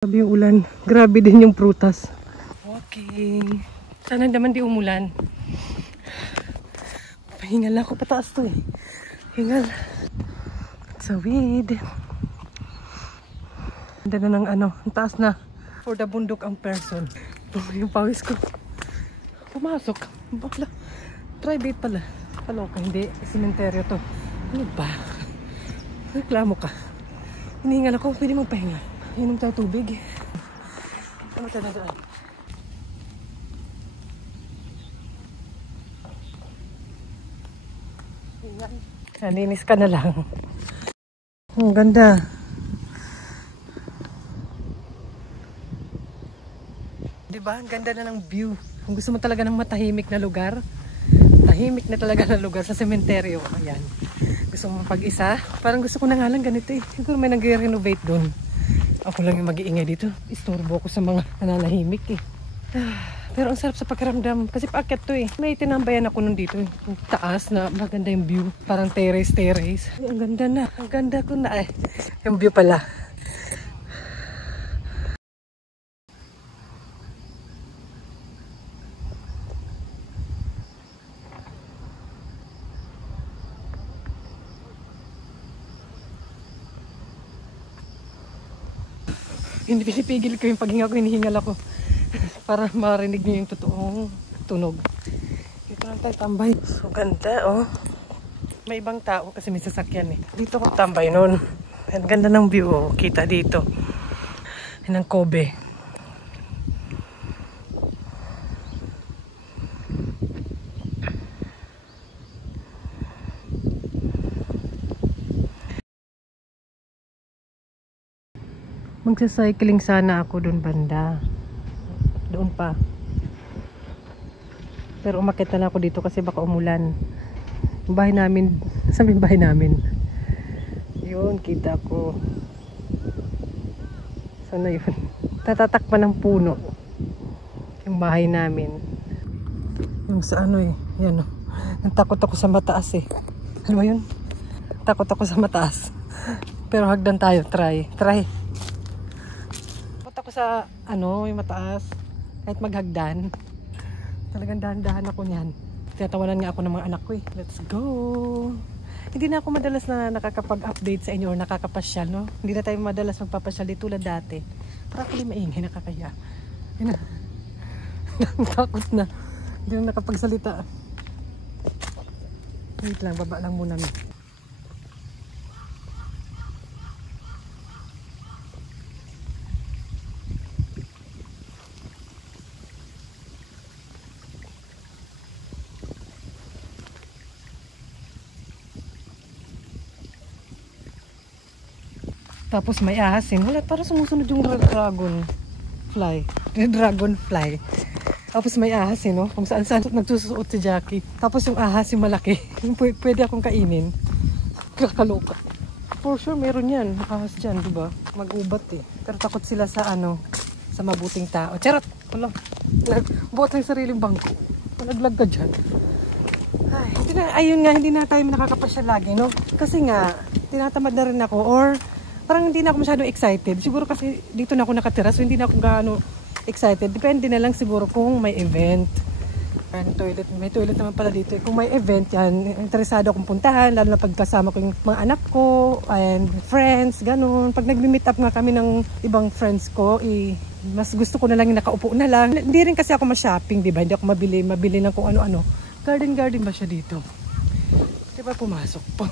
Grabe yung ulan. Grabe din yung prutas. Walking. Sana naman di umulan. Pahingal ako. Pataas to eh. Hingal. Sawid. Ganda na ng ano. Ang taas na. For the bundok ang person. Yung pawis ko. Pumasok. Bakla. Private pala. Kaloka. Hindi. Sementeryo to. Ano ba? Reklamo ka. Hinihingal ako. Pwede magpahinga. Inom tayo tubig. Ano tayo na daan? Nalinis ka na lang. Ang ganda. Diba? Ang ganda na ng view. Kung gusto mo talaga ng matahimik na lugar, tahimik na talaga na lugar sa sementeryo. Ayan. Gusto mo pag-isa? Parang gusto ko na nga lang ganito eh. Siguro may nag-renovate dun. Ako lang yung mag-iingay dito. Istorbo ko sa mga nananahimik eh. Pero ang sarap sa pakiramdam. Kasi paakyat to eh. May tinambayan ako nun dito eh. Yung taas na maganda yung view. Parang terrace. Ay, ang ganda na. Ang ganda ko na eh. Yung view pala. Hindi pinipigil ko yung paghinga ko, hinihingal ako para marinig niyo yung totoong tunog. Dito lang tayo tambay. So ganda oh. May ibang tao kasi may sasakyan eh. Dito ko tambay noon. Ang ganda ng view oh. Kita dito. Yan ang Kobe. Magsacycling sana ako doon banda. Doon pa. Pero umakyat na ako dito kasi baka umulan. Yung bahay namin, saan yung bahay namin? Yun, kita ko. Sana yun. Tatatakpan ng puno. Yung bahay namin. Yung sa ano eh. Yan o. Natakot ako sa mataas eh. Ano ba yun? Takot ako sa mataas. Pero hagdan tayo. Try. Ako sa ano, yung mataas kahit maghagdan talagang dahan-dahan ako niyan. Tinatawanan nga ako ng mga anak ko eh. Let's go! Hindi na ako madalas na nakakapag-update sa inyo or nakakapasyal, no? Hindi na tayo madalas magpapasyal dito tulad dati. Para ako maingay, nakakaya. Yun na. Takot na. Hindi na nakapagsalita. Wait lang, baba lang muna. Tapos may ahasin. Wala, para sumusunod yung dragonfly. Tapos may ahasin, no? Kung saan nagsusuot si Jackie. Tapos yung ahas yung malaki. Pwede akong kainin. Kakaloka. For sure, meron yan. Ahas dyan, diba? Mag-ubat eh. Pero takot sila sa ano, sa mabuting tao. Charot! Wala. Buot ng sariling bangko. Malaglag ka dyan. Ay, ayun nga, hindi na tayo nakakapasya lagi, no? Kasi nga, tinatamad na rin ako. Or, parang hindi na ako masyadong excited. Siguro kasi dito na ako nakatira, so hindi na ako gaano excited. Depende na lang siguro kung may event. May toilet naman pala dito. Kung may event yan, interesado akong puntahan, lalo na pagkasama ko yung mga anak ko and friends, ganun. Pag nag-meet up nga kami ng ibang friends ko, mas gusto ko na lang yung nakaupo na lang. Hindi rin kasi ako ma-shopping, diba? Hindi ako mabili ng kung ano-ano. Garden ba siya dito? Diba pumasok po?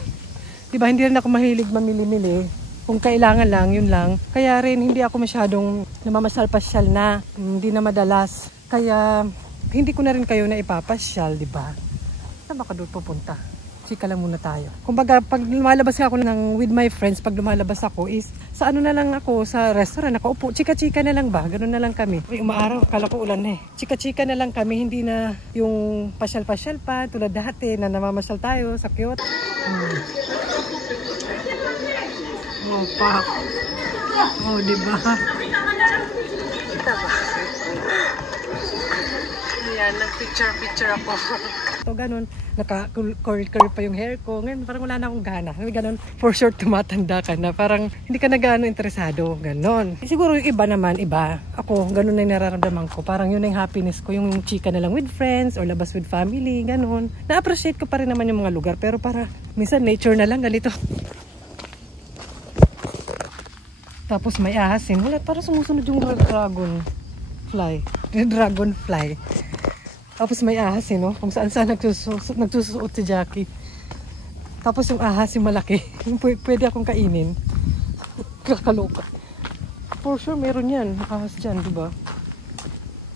Diba hindi rin ako mahilig mamili-mili. Kung kailangan lang, yun lang. Kaya rin hindi ako masyadong namamasyal-pasyal na. Hindi na madalas. Kaya hindi ko na rin kayo na ipapasyal, di ba? Saan ba ka doon pupunta? Chika lang muna tayo. Kumbaga, pag lumalabas ako with my friends, pag lumalabas ako is, sa ano na lang ako, sa restaurant, nakaupo. Chika-chika na lang ba? Ganun na lang kami. Uy, umaaraw, kala ko ulan na eh. Chika-chika na lang kami, hindi na yung pasyal-pasyal pa, tulad dati na namamasyal tayo sa cute. Oh, pa. Oh, diba? Kita ba? Ayan, nag-picture ako. So, ganun. Naka-curl pa yung hair ko. Ngayon, parang wala na akong gana. Ganun, for sure, tumatanda ka na. Parang hindi ka na gaano interesado. Ganon. Siguro yung iba naman, iba. Ako, ganun na yung nararamdaman ko. Parang yun na yung happiness ko. Yung chika na lang with friends or labas with family. Ganon. Na-appreciate ko pa rin naman yung mga lugar. Pero para, minsan, nature na lang. Ganito. Tapos may ahasin. Wala, para sumusunod yung dragonfly. Tapos may ahas no? Kung saan nagsusuot si Jackie. Tapos yung ahas yung malaki. Pwede akong kainin. Kakaloka. For sure meron yan. Ahas dyan, diba?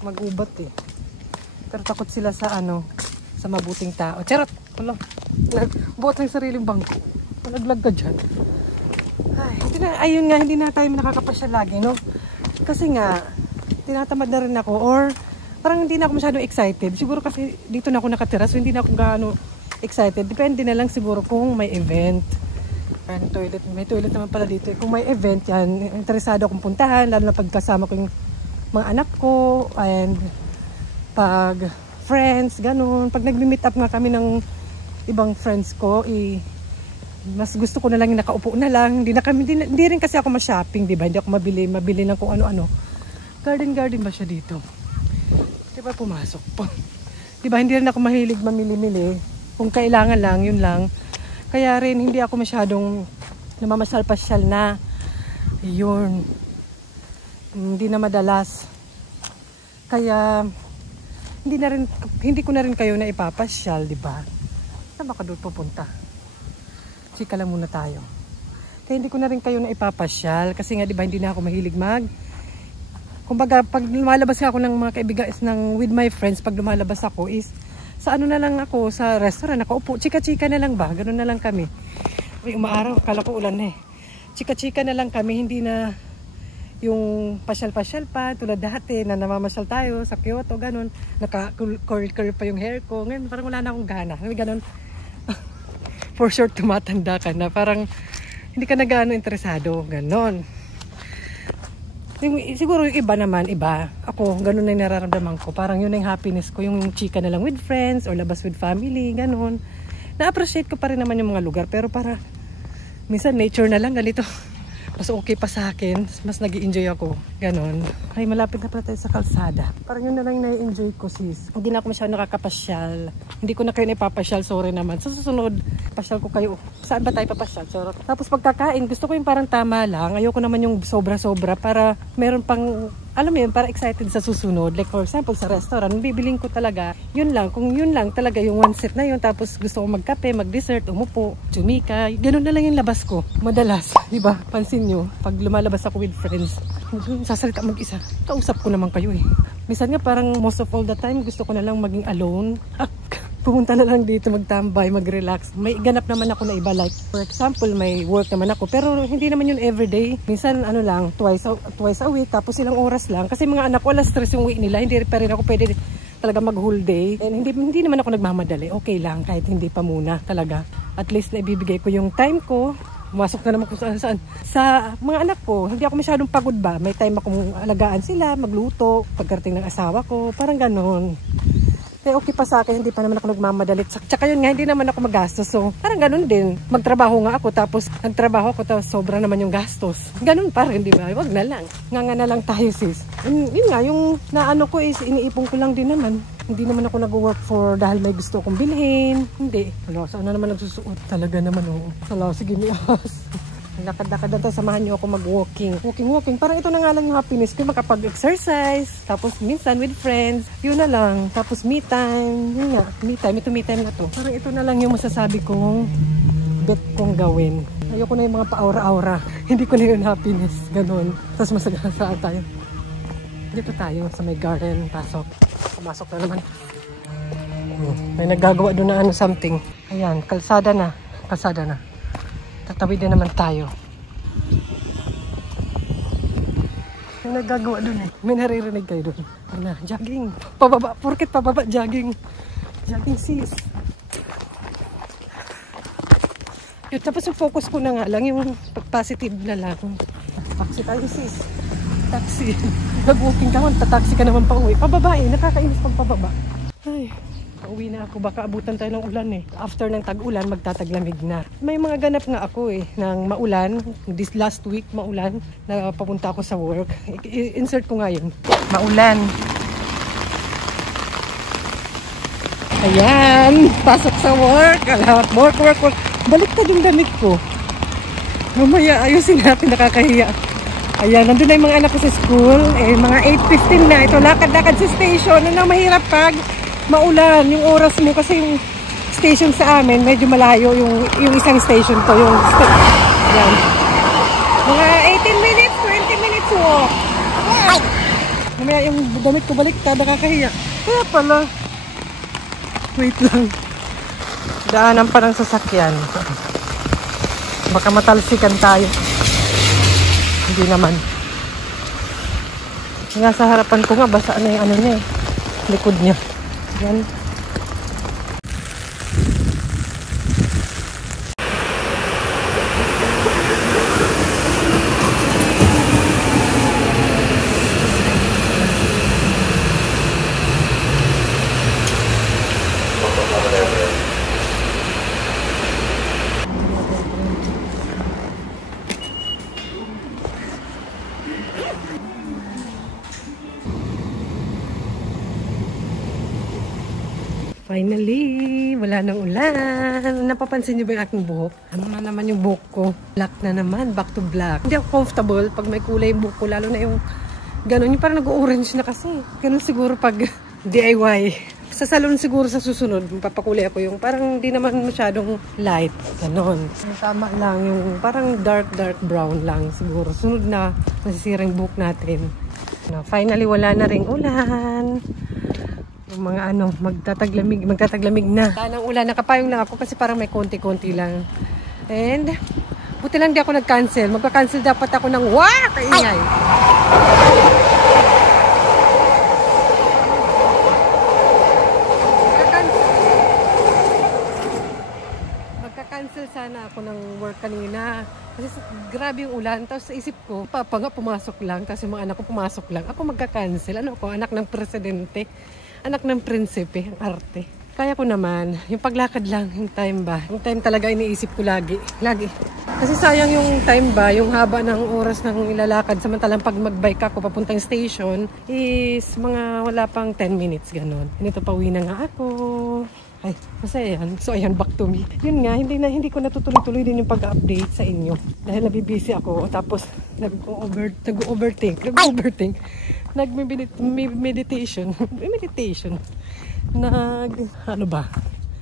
Magubat eh. Pero takot sila sa sa mabuting tao. Charot! Wala. Buot ng sariling bangko. Malaglag ka dyan. Ayun nga, hindi na tayo nakakapasya lagi, no? Kasi nga, tinatamad na rin ako or parang hindi na ako masyadong excited. Siguro kasi dito na ako nakatira so hindi na ako gaano excited. Depende na lang siguro kung may event. May toilet naman pala dito. Kung may event yan, interesado akong puntahan. Lalo na pagkasama ko yung mga anak ko and pag friends, ganun. Pag nag-meet up nga kami ng ibang friends ko, mas gusto ko na lang yung nakaupo na lang. Hindi rin kasi ako ma-shopping, diba? Hindi ako mabili lang kung ano-ano. Garden ba siya dito? Diba pumasok po? Diba hindi rin ako mahilig mamili-mili. Kung kailangan lang, yun lang. Kaya rin hindi ako masyadong namamasyal-pasyal na. Yun. Hindi na madalas. Kaya hindi ko na rin kayo na ipapasyal, diba? Saan ba ka doon pupunta? Chika lang muna tayo. Kaya hindi ko na rin kayo na ipapasyal. Kasi nga diba hindi na ako mahilig kumbaga, pag lumalabas ako ng mga kaibigan with my friends, pag lumalabas ako sa na lang ako, sa restaurant, nakaupo, chika-chika na lang ba? Ganun na lang kami. Uy, umaaraw, kala ko ulan na eh. Chika-chika na lang kami, hindi na yung pasyal-pasyal pa, tulad dati na namamasyal tayo sa Kyoto, ganun. Naka-curl pa yung hair ko. Ngayon, parang wala na akong gana. Ganun. For sure, tumatanda ka na. Parang hindi ka na gaano interesado. Ganon. Siguro yung iba naman, iba. Ako, ganun na yung nararamdaman ko. Parang yun na yung happiness ko. Yung chika na lang with friends or labas with family, ganun. Na-appreciate ko pa rin naman yung mga lugar. Pero para, minsan nature na lang, ganito. Mas okay pa sa akin. Mas nag-i-enjoy ako. Ganon. Ay, malapit na pala tayo sa kalsada. Parang yun na lang yung na-enjoy ko, sis. Hindi na ako masyadong nakakapasyal. Hindi ko na kayo naipapasyal. Sorry naman. Sa susunod, pasyal ko kayo. Saan ba tayo papasyal? Sorry. Tapos pagkakain, gusto ko yung parang tama lang. Ayoko naman yung sobra-sobra para meron pang, alam mo yun, para excited sa susunod. Like for example, sa restaurant, bibiling ko talaga. Yun lang. Kung yun lang talaga yung one set na yun. Tapos gusto ko magkape, mag-dessert, umupo, chumika. Ganun na lang yung labas ko. Madalas. Diba? Pansin nyo, pag lumalabas ako with friends, sasalita mag-isa. Kausap ko naman kayo eh. Minsan nga parang most of all the time, gusto ko na lang maging alone. Pumunta na lang dito, magtambay, mag-relax. May ganap naman ako na iba. Like, for example, may work naman ako. Pero hindi naman yun everyday. Minsan, lang, twice a week. Tapos ilang oras lang. Kasi mga anak ko, alas 3 yung week nila. Hindi pa rin ako pwede talaga mag-whole day. And hindi naman ako nagmamadali. Okay lang, kahit hindi pa muna talaga. At least na ibibigay ko yung time ko. Pumasok na naman kung saan. Sa mga anak ko, hindi ako masyadong pagod ba. May time akong alagaan sila, magluto, pagkarating ng asawa ko. Parang ganon. Kaya okay pa sa akin, hindi pa naman ako nagmamadalit. Tsaka yun nga, hindi naman ako magastos. So, parang ganun din. Magtrabaho nga ako, tapos nagtrabaho ako, tapos sobra naman yung gastos. Ganun pa rin, di ba? Wag na lang. Nga na lang tayo, sis. Yun nga, yung naano ko is, iniipon ko lang din naman. Hindi naman ako nag-work for dahil may gusto akong bilhin. Hindi. Wala, saan na naman nagsusuot? Talaga naman, oo. Wala, sige nias. Lakad-lakad na tayo, samahan nyo ako mag-walking. Walking. Parang ito na nga lang yung happiness ko, makapag-exercise. Tapos minsan with friends. Yun na lang. Tapos me time. Yun nga, me time. Ito me time na to. Parang ito na lang yung masasabi kong bet kong gawin. Ayoko na yung mga pa-aura-aura. Hindi ko na yung happiness. Ganon. Tapos masagasa tayo. Dito tayo sa may garden. Pumasok na naman. May naggagawa doon na something. Ayan, kalsada na. Tatawid na naman tayo. May nagagawa dun eh. May naririnig kayo dun. Ano, jogging. Pababa. Porket pababa, jogging. Jogging sis. Yun, tapos yung focus ko na nga lang, yung positive na lang. Taxi tayo sis. taxi. Nag-walking ka man, tataxi ka naman pa uwi. Pababa eh, nakakainis pag pababa. Ay, pauwi na ako. Baka abutan tayo ng ulan eh. After ng tag-ulan, magtataglamig na. May mga ganap nga ako eh, ng maulan. This last week, maulan. Na papunta ako sa work. Insert ko nga yun. Maulan. Ayan, pasok sa work. Work. Baliktad yung damit ko. Mamaya, ayusin natin, nakakahiya. Ayan, nandun na yung mga anak ko sa school. Eh, mga 8:15 na. Ito, lakad-lakad sa station. Ano mahirap pag maulan yung oras mo kasi yung station sa amin medyo malayo yung isang station to yung yan. Mga 18 minutes 20 minutes walk. Mamaya yung damit ko baliktad, nakakahiya. Kaya pala wait lang, daanan pa ng sasakyan, baka matalsikan tayo. Hindi naman, nga sa harapan ko nga basa na yung ano niya eh, likod niya. Yan. Finally, wala nang ulan. Napapansin niyo ba yung aking buhok? Ano na naman yung buhok ko? Black na naman, back to black. Hindi ako comfortable pag may kulay yung buhok ko, lalo na yung ganun, yung parang nag-orange na kasi. Ganun siguro pag DIY. Sa salon siguro sa susunod, papakulay ako yung parang hindi naman masyadong light. Ganon. Tama lang yung parang dark brown lang siguro. Sunod na nasisira yung buhok natin. Finally, wala na ring ulan. Yung mga ano, magtataglamig na. Tanang ulan, nakapayong lang ako kasi parang may konti-konti lang. And, buti lang di ako nag-cancel. Magka-cancel dapat ako ng kaingay. Magka-cancel sana ako ng work kanina. Kasi grabe yung ulan. Tapos sa isip ko, papa nga pumasok lang. Kasi mga anak ko pumasok lang. Ako magka-cancel. Ano ako, anak ng presidente. Anak ng prinsipe, ang arte. Kaya ko naman, yung paglakad lang, yung time ba? Yung time talaga iniisip ko lagi. Kasi sayang yung time ba, yung haba ng oras ng ilalakad. Samantalang pag mag-bike ako papuntang station, is mga wala pang 10 minutes, ganun. Ito, pauwi na nga ako. Ay, masaya yan. So, ayan, back to me. Yun nga, hindi ko natutuloy-tuloy din yung pag-update sa inyo. Dahil nabibisi ako, tapos nag-overthink. Meditation. Ano ba?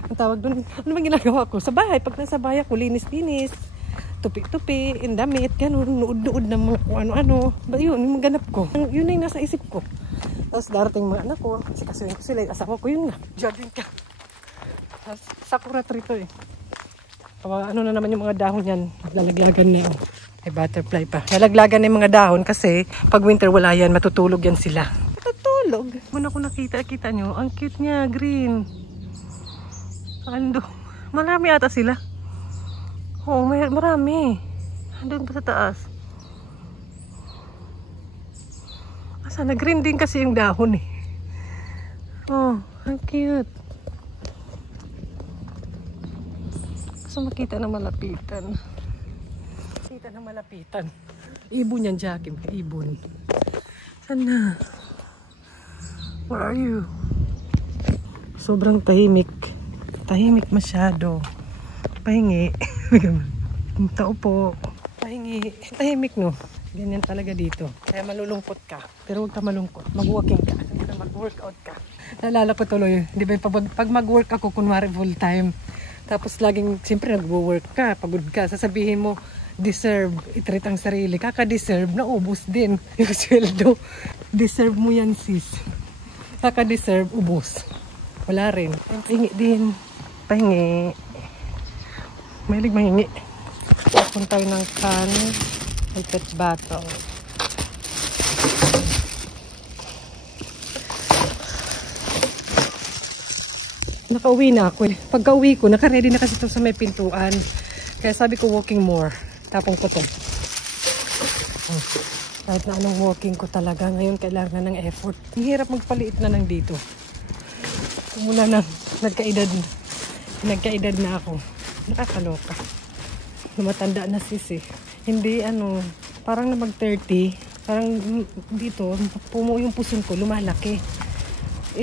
Ang tawag doon, ano ba ginagawa ko? Sa bahay, pag nasa bahay ako, linis-linis, tupi-tupi, indamit, gano'n, nuod-nuod ng mga ano-ano. Yun, yung ganap ko. Yun na yung nasa isip ko. Tapos darating mga anak ko, kasi kasuhin ko sila, asawa ko yun na, jogging ka. Tapos sakura tree to eh. Ano na naman yung mga dahon yan, lalaglagan na yun. Ay, butterfly pa. Lalaglagan na yung mga dahon kasi pag winter wala yan, matutulog yan sila. Matutulog? Muna ko nakita nyo, ang cute niya, green. Ando, marami ata sila. Oo, marami. Andun pa sa taas. Sana green din kasi yung dahon eh. Oh, ang cute. Gusto makita na malapitan. Ibon yan, Jackie. Ibon. Sana. Where are you? Sobrang tahimik. Tahimik masyado. Pahingi. Tao po. Pahingi. Tahimik no. Ganyan talaga dito. Kaya malulungkot ka. Pero huwag ka malungkot. Mag-walking ka. Mag-workout ka. Naalala ko tuloy. Di ba pag mag-work ako, kunwari full time. Tapos laging, siyempre nag-work ka. Pagod ka. Sasabihin mo, deserve, i-treat ang sarili. Kaka-deserve, naubos din yung sweldo. Deserve mo yan, sis. Kaka-deserve, ubos. Wala rin. Pahingi din. Pahingi. Mahilig mahingi. Tapon tayo ng can. May pet bottle. Nakauwi na ako eh. Pagka-uwi ko, naka-ready na kasi ito sa may pintuan. Kaya sabi ko, walking more. Tapong ko to. Kahit na anong walking ko talaga, ngayon kailangan ng effort. Ang hirap magpaliit na ng dito. Mula na, nagkaedad na ako. Nakakaloka. Lumatanda na sis eh. Hindi parang na mag-30, parang dito, yung puson ko, lumalaki.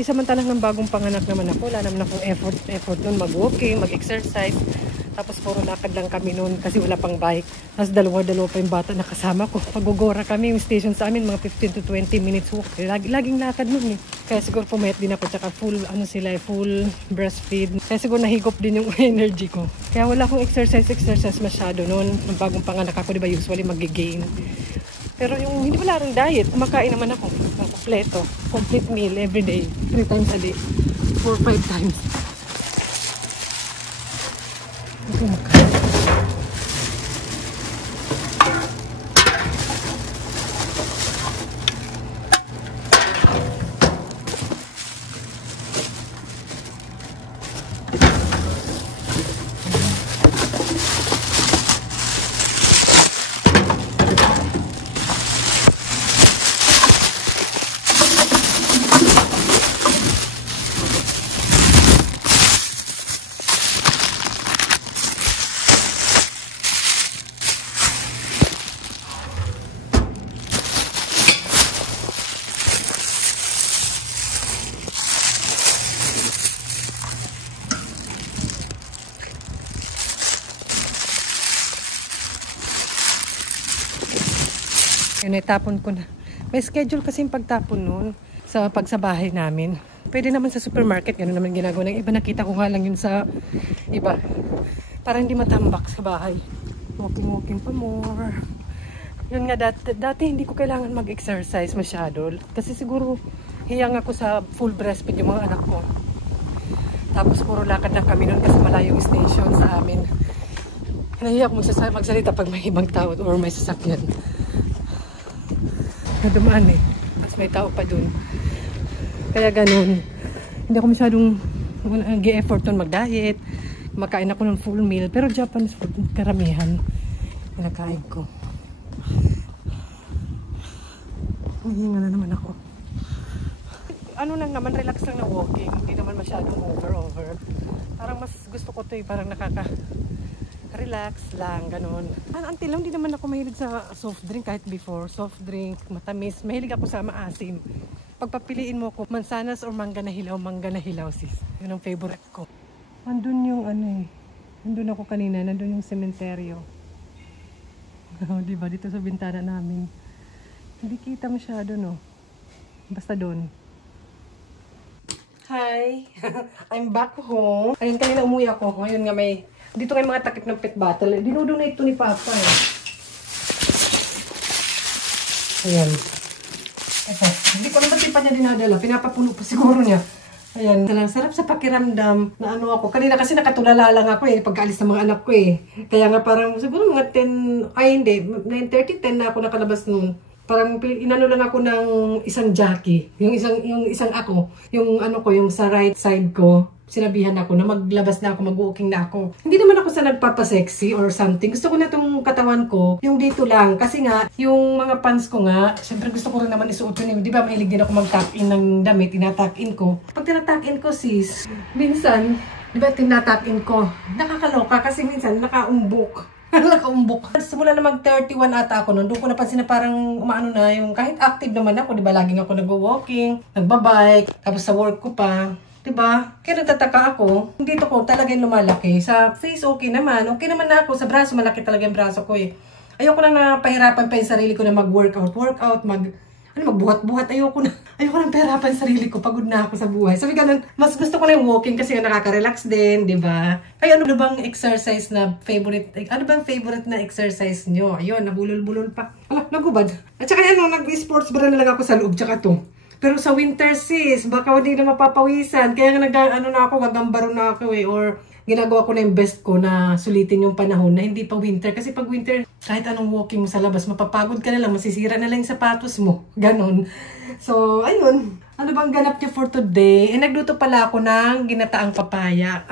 Samantalang ng bagong panganak naman ako, wala naman akong effort nun, mag-walking, mag-exercise. Tapos puro lakad lang kami noon kasi wala pang bike. Tapos dalawa pa yung bata na kasama ko. Pag-ugora kami, yung station sa amin, mga 15 to 20 minutes walk. Laging lakad noon eh. Kaya siguro pumayat din ako, tsaka full breastfeed. Kaya siguro nahigop din yung energy ko. Kaya wala akong exercise masyado noon. Ang bagong panganak ako, di ba usually mag-gain. Pero yung hindi wala rin diet, kumakain naman ako ng kompleto. Complete meal every day, 3 times a day. 4 5 times. Itapon ko na. May schedule kasi yung pagtapon noon sa bahay namin. Pwede naman sa supermarket, gano'n naman ginagawa ng iba. Nakita ko nga lang yun sa iba. Para hindi matambak sa bahay. Walking pa more. Yun nga, dati hindi ko kailangan mag-exercise masyado. Kasi siguro hiyang ako sa full breastfeed yung mga anak ko. Tapos puro lakad na kami noon kasi malayo yung station sa amin. Nahiya ako magsalita pag may ibang tao or may sasakyan. Dumaan eh. Tapos may tao pa dun. Kaya ganun. Hindi ako masyadong effort nun mag-diet. Makain ako ng full meal. Pero Japanese food, karamihan. Pinakain ko. Mahinga na naman ako. Ano lang naman, relax lang na walking. Hindi naman masyadong over. Parang mas gusto ko to eh. Parang relax lang, ganun. Until lang, hindi naman ako mahilig sa soft drink kahit before. Soft drink, matamis. Mahilig ako sa maasim. Pagpapiliin mo ko, mansanas or mangga na hilaw sis. Yun ang favorite ko. Andun yung Andun ako kanina, nandun yung sementeryo. Diba? Dito sa bintana namin. Hindi kita masyado, no? Basta dun. Hi! I'm back home. Ayun, kanina umuwi ako. Ngayon nga dito kayo mga takip ng pet bottle. Dinudonate ito ni Papa eh. Ayan. Ito. Hindi ko naman pa niya dinadala. Pinapapuno pa siguro niya. Ayan. Sarap sa pakiramdam na ako. Kanina kasi nakatulala lang ako eh. Pagkaalis ng mga anak ko eh. Kaya nga parang siguro mga 10, ay hindi. 9:30, 10 na ako nakalabas noon. Parang inano lang ako ng isang jockey. Yung isang ako. Yung yung sa right side ko. Sinabihan ako na maglabas na ako, mag-walking na ako. Hindi naman ako sa nagpapasexy or something. Gusto ko na itong katawan ko, yung dito lang. Kasi nga, yung mga pants ko nga, syempre gusto ko rin naman isuot yun. Di ba, mahilig din ako mag-tuck-in ng damit, tinatuck-in ko. Pag tinatuck-in ko, sis, minsan, di ba, tinatuck-in ko. Nakakaloka kasi minsan, nakaumbok. Nakaumbok. Simula na mag-31 ata ako noon, doon ko napansin na parang umaano na yung kahit active naman ako, di ba, laging ako nag-walking, nagbabike, tapos sa work ko pa. Diba? Kaya nagtataka ako, dito ko talagang lumalaki. Sa face, okay naman. Okay naman na ako. Sa braso, malaki talaga yung braso ko eh. Ayoko na pahirapan pa yung sarili ko na mag-workout. Magbuhat-buhat. Ayoko na pahirapan yung sarili ko. Pagod na ako sa buhay. Sabi ganun, mas gusto ko na yung walking kasi nakaka-relax din, diba? Kaya ano bang exercise na favorite? Ano bang favorite na exercise nyo? Ayun, nabulol-bulol pa. Nagubad. At saka nag-sports bra na lang ako sa loob. Tsaka to. Pero sa winter sis, baka hindi na mapapawisan. Kaya nga gagambaro na ako eh. Or ginagawa ko na yung best ko na sulitin yung panahon na hindi pa winter. Kasi pag winter, kahit anong walking mo sa labas, mapapagod ka na lang, masisira na lang yung sapatos mo. Ganon. So, ayun. Ano bang ganap niyo for today? Nagluto pala ako ng ginataang papaya.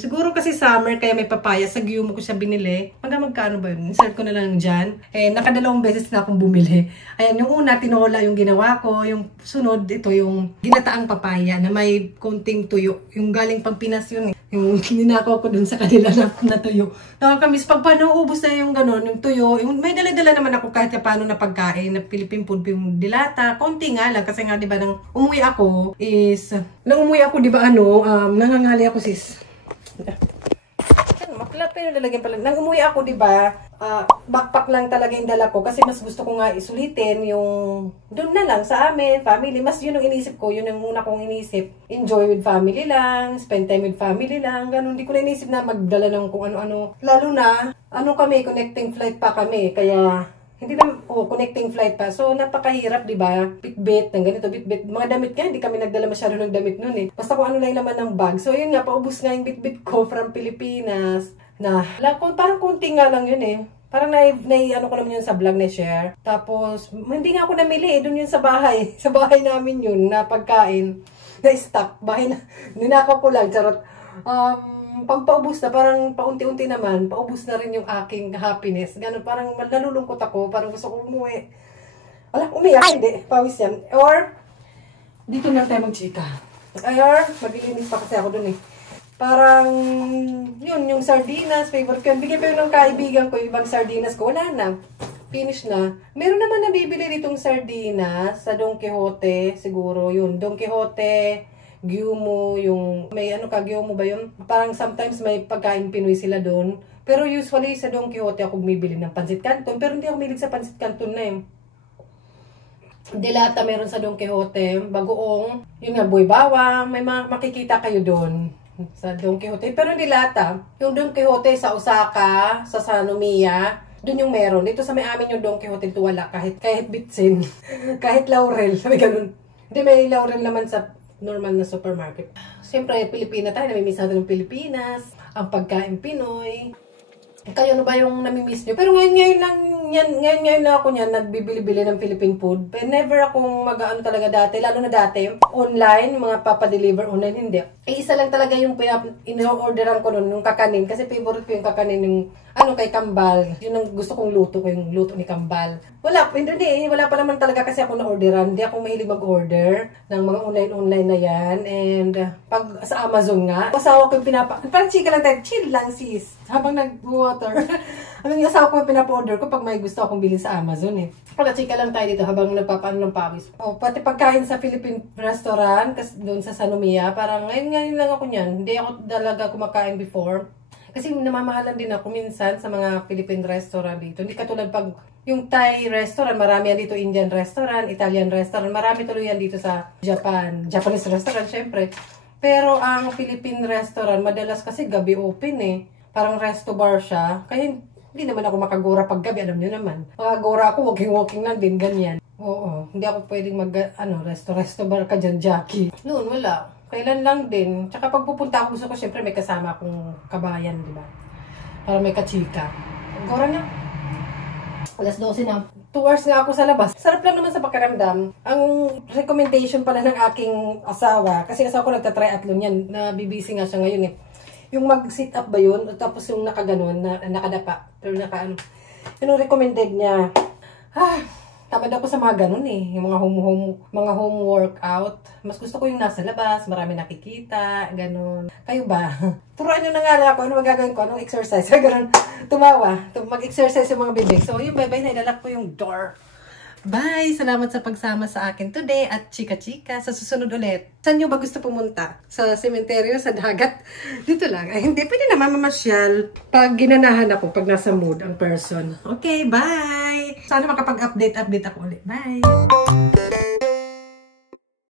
Siguro kasi summer kaya may papaya. Sa Gyumo ko siya binili. Magkano ba yun? Insert ko na lang dyan. Nakadalawang beses na akong bumili. Ayan, yung una, tinola yung ginawa ko. Yung sunod, ito yung ginataang papaya na may konting tuyo. Yung galing Pampinas yun eh. Yung ninakaw ko dun sa kanila na tuyo. Nakakamiss pag panuubos na yung gano'n, yung tuyo. May dala-dala naman ako kahit paano na pagkain, na Philippine food, yung dilata. Konti nga lang kasi nga diba nang umuwi ako nangangali ako sis. Maklat pero lalagyan pala. Nang umuwi ako, diba, backpack lang talaga yung dala ko kasi mas gusto ko nga isulitin yung doon na lang sa amin, family. Mas yun ang inisip ko, yun ang una kong inisip. Enjoy with family lang, spend time with family lang, ganun. Hindi ko na inisip na magdala ng kung ano-ano. Lalo na, connecting flight pa kami, kaya hindi na, connecting flight pa. So, napakahirap, di ba? Bit-bit, ng ganito, bit-bit. Mga damit nga, hindi kami nagdala masyado ng damit nun eh. Basta kung ano lang naman ng bag. So, yun nga, paubos nga yung bit-bit ko from Pilipinas. Parang kunti nga lang yun eh. Parang ano ko naman yun sa vlog na share. Tapos, hindi nga ako namili eh. Doon yun sa bahay. Sa bahay namin yun, na pagkain. Na-stock. Ninakaw ko lang, charot. Pagpaubos na, parang paunti-unti naman, paubos na rin yung aking happiness. Ganun, parang nalulungkot ako, parang gusto ko umuwi. Umiyak, hindi, pawis yan. Or, dito na tayo magchika. Or, maglilinis pa kasi ako dun eh. Parang, yun, yung sardinas, favorite ko. Bigyan pa yun ng kaibigan ko, yung ibang sardinas ko, wala na. Finish na. Meron naman nabibili ditong sardinas sa Don Quixote, siguro, yun. Don Quixote, Gyumo, yung may Gyumo ba yun? Parang sometimes may pagkain Pinoy sila doon. Pero usually sa Don Quixote ako bumibili ng pancit canton. Pero hindi ako milig sa pancit canton na eh. Delata meron sa Don Quixote. Bagoong, yun nga, boy bawang. May makikita kayo doon sa Don Quixote. Pero delata, yung Don Quixote sa Osaka, sa Sanomiya, doon yung meron. Dito sa may amin yung Don Quixote, ito wala. Kahit bitsin, kahit laurel. Sabi ganun. Hindi, may laurel naman sa normal na supermarket. Siyempre, Pilipina tayo. Namimiss natin ng Pilipinas. Ang pagkain Pinoy. Kayo ano ba yung namimiss nyo? Pero ngayon na ako niyan, nagbibili-bili ng Philippine food. Pero never akong mag-ano talaga dati. Lalo na dati, online, mga papadeliver online, hindi. Isa lang talaga yung in-orderan ko nun, yung kakanin. Kasi favorite ko yung kakanin, yung kay Kambal. Yun ang gusto kong luto ko, yung luto ni Kambal. Wala pa naman talaga kasi ako na-orderan. Hindi ako mahilig mag-order ng mga online na yan. And pag sa Amazon nga, asawa ko yung parang chika lang tayo, chill lang sis. Habang nag-water. Yung asawa ko yung pinapa-order ko pag may gusto akong bilhin sa Amazon eh. Pala chika lang tayo dito habang nagpapaano ng pawis. Pati pagkain sa Philippine restaurant, kasi doon sa Sanomiya, parang ngayon lang ako niyan. Hindi ako talaga kumakain before. Kasi namamahalan din ako minsan sa mga Philippine restaurant dito. Hindi katulad pag yung Thai restaurant, marami yan dito, Indian restaurant, Italian restaurant, marami tuloy yan dito sa Japan. Japanese restaurant, syempre. Pero ang Philippine restaurant, madalas kasi gabi open eh. Parang resto bar siya. Kaya hindi naman ako makagora pag gabi, alam niyo naman. Makagora ako, walking lang din, ganyan. Oo, hindi ako pwedeng resto bar ka dyan, Jackie. Noon, wala. Kailan lang din. Tsaka pag pupunta ako, gusto ko syempre may kasama akong kabayan, di ba? Para may kachika. Gora na. Alas 12 na. 2 hours nga ako sa labas. Sarap lang naman sa pakiramdam. Ang recommendation pala ng aking asawa, kasi asawa ko nagta-triathlon yan, nabibisi nga siya ngayon eh. Yung mag-sit up ba yun? Tapos yung nakaganon, nakadapa. Pero yun ang recommended niya. Tamad ako sa mga ganun eh. Yung mga home workout. Mas gusto ko yung nasa labas, marami nakikita, ganun. Kayo ba? Turuan nyo na nga lang ako, ano magagawin ko, anong exercise. Ganun, tumawa. Mag-exercise yung mga bibig. So, yung bye-bye na ilalak ko yung door. Bye! Salamat sa pagsama sa akin today at chika-chika. Sa susunod ulit. Saan nyo ba gusto pumunta? Sa sementeryo, sa dagat? Dito lang. Ay, hindi. Pwede naman mamasyal pag ginanahan ako, pag nasa mood ang person. Okay, bye! Sana makapag-update ako ulit. Bye!